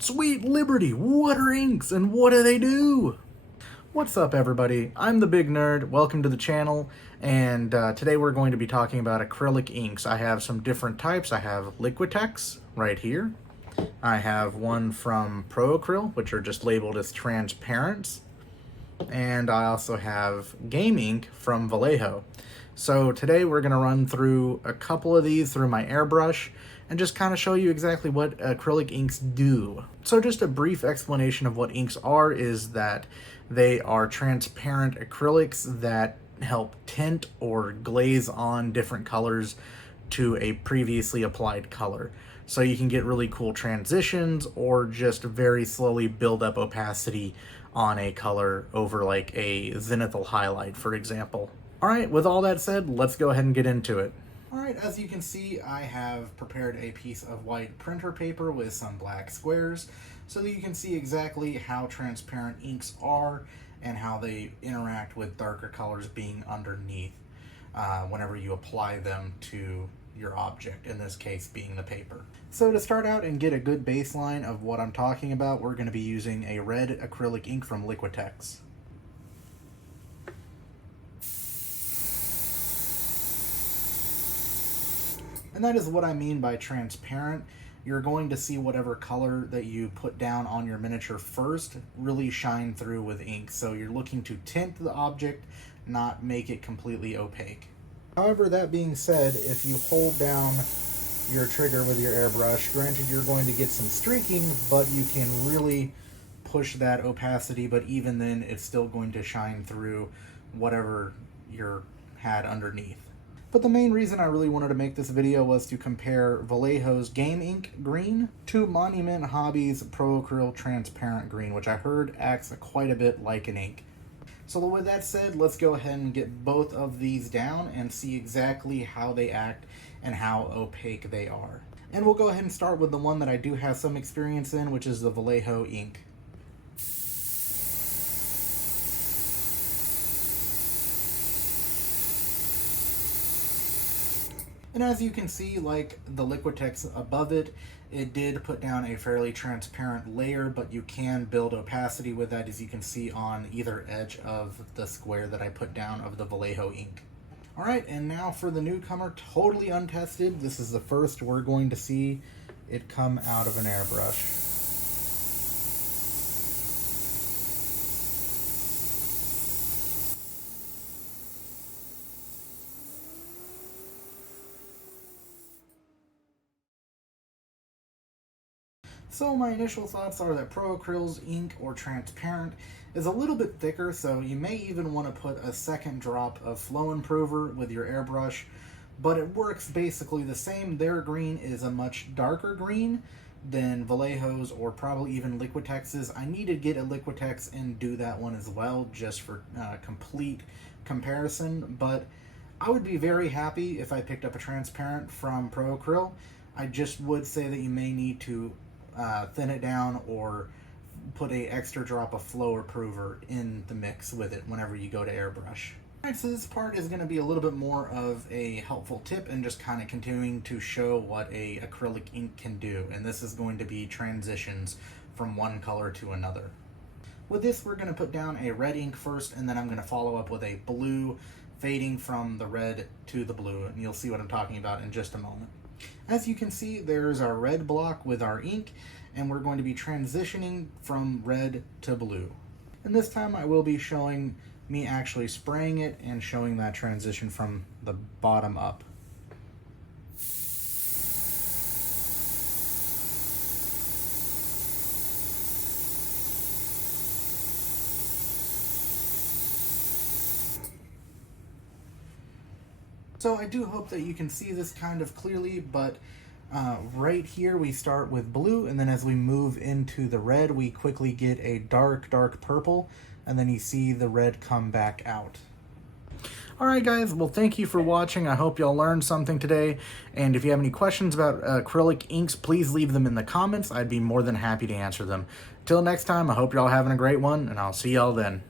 Sweet Liberty, what are inks and what do they do? What's up everybody, I'm the Big Nerd, welcome to the channel, and today we're going to be talking about acrylic inks. I have some different types. I have Liquitex right here. I have one from Pro Acryl, which are just labeled as transparents. And I also have Game Ink from Vallejo. So today we're going to run through a couple of these through my airbrush and just kind of show you exactly what acrylic inks do. So just a brief explanation of what inks are is that they are transparent acrylics that help tint or glaze on different colors to a previously applied color. So you can get really cool transitions or just very slowly build up opacity on a color over like a zenithal highlight, for example. All right, with all that said, let's go ahead and get into it. All right, as you can see, I have prepared a piece of white printer paper with some black squares so that you can see exactly how transparent inks are and how they interact with darker colors being underneath whenever you apply them to your object, in this case being the paper. So to start out and get a good baseline of what I'm talking about, we're going to be using a red acrylic ink from Liquitex. And that is what I mean by transparent. You're going to see whatever color that you put down on your miniature first really shine through with ink. So you're looking to tint the object, not make it completely opaque. However, that being said, if you hold down your trigger with your airbrush, granted you're going to get some streaking, but you can really push that opacity, but even then it's still going to shine through whatever you had underneath. But the main reason I really wanted to make this video was to compare Vallejo's Game Ink Green to Monument Hobby's Pro Acryl Transparent Green, which I heard acts quite a bit like an ink. So with that said, let's go ahead and get both of these down and see exactly how they act and how opaque they are. And we'll go ahead and start with the one that I do have some experience in, which is the Vallejo ink. And as you can see, like the Liquitex above it, it did put down a fairly transparent layer, but you can build opacity with that, as you can see on either edge of the square that I put down of the Vallejo ink. All right, and now for the newcomer, totally untested. This is the first we're going to see it come out of an airbrush. So my initial thoughts are that Pro Acryl's ink, or transparent, is a little bit thicker, so you may even want to put a second drop of flow improver with your airbrush, but it works basically the same. Their green is a much darker green than Vallejo's or probably even Liquitex's. I need to get a Liquitex and do that one as well, just for complete comparison, but I would be very happy if I picked up a transparent from Pro Acryl. I just would say that you may need to thin it down or put a extra drop of flow improver in the mix with it whenever you go to airbrush. Alright, so this part is going to be a little bit more of a helpful tip and just kind of continuing to show what a acrylic ink can do, and this is going to be transitions from one color to another. With this, we're going to put down a red ink first, and then I'm going to follow up with a blue, fading from the red to the blue, and you'll see what I'm talking about in just a moment. As you can see, there's our red block with our ink, and we're going to be transitioning from red to blue. And this time I will be showing me actually spraying it and showing that transition from the bottom up. So I do hope that you can see this kind of clearly, but right here we start with blue, and then as we move into the red, we quickly get a dark purple, and then you see the red come back out. Alright guys, well thank you for watching. I hope y'all learned something today, and if you have any questions about acrylic inks, please leave them in the comments. I'd be more than happy to answer them. Till next time, I hope y'all having a great one, and I'll see y'all then.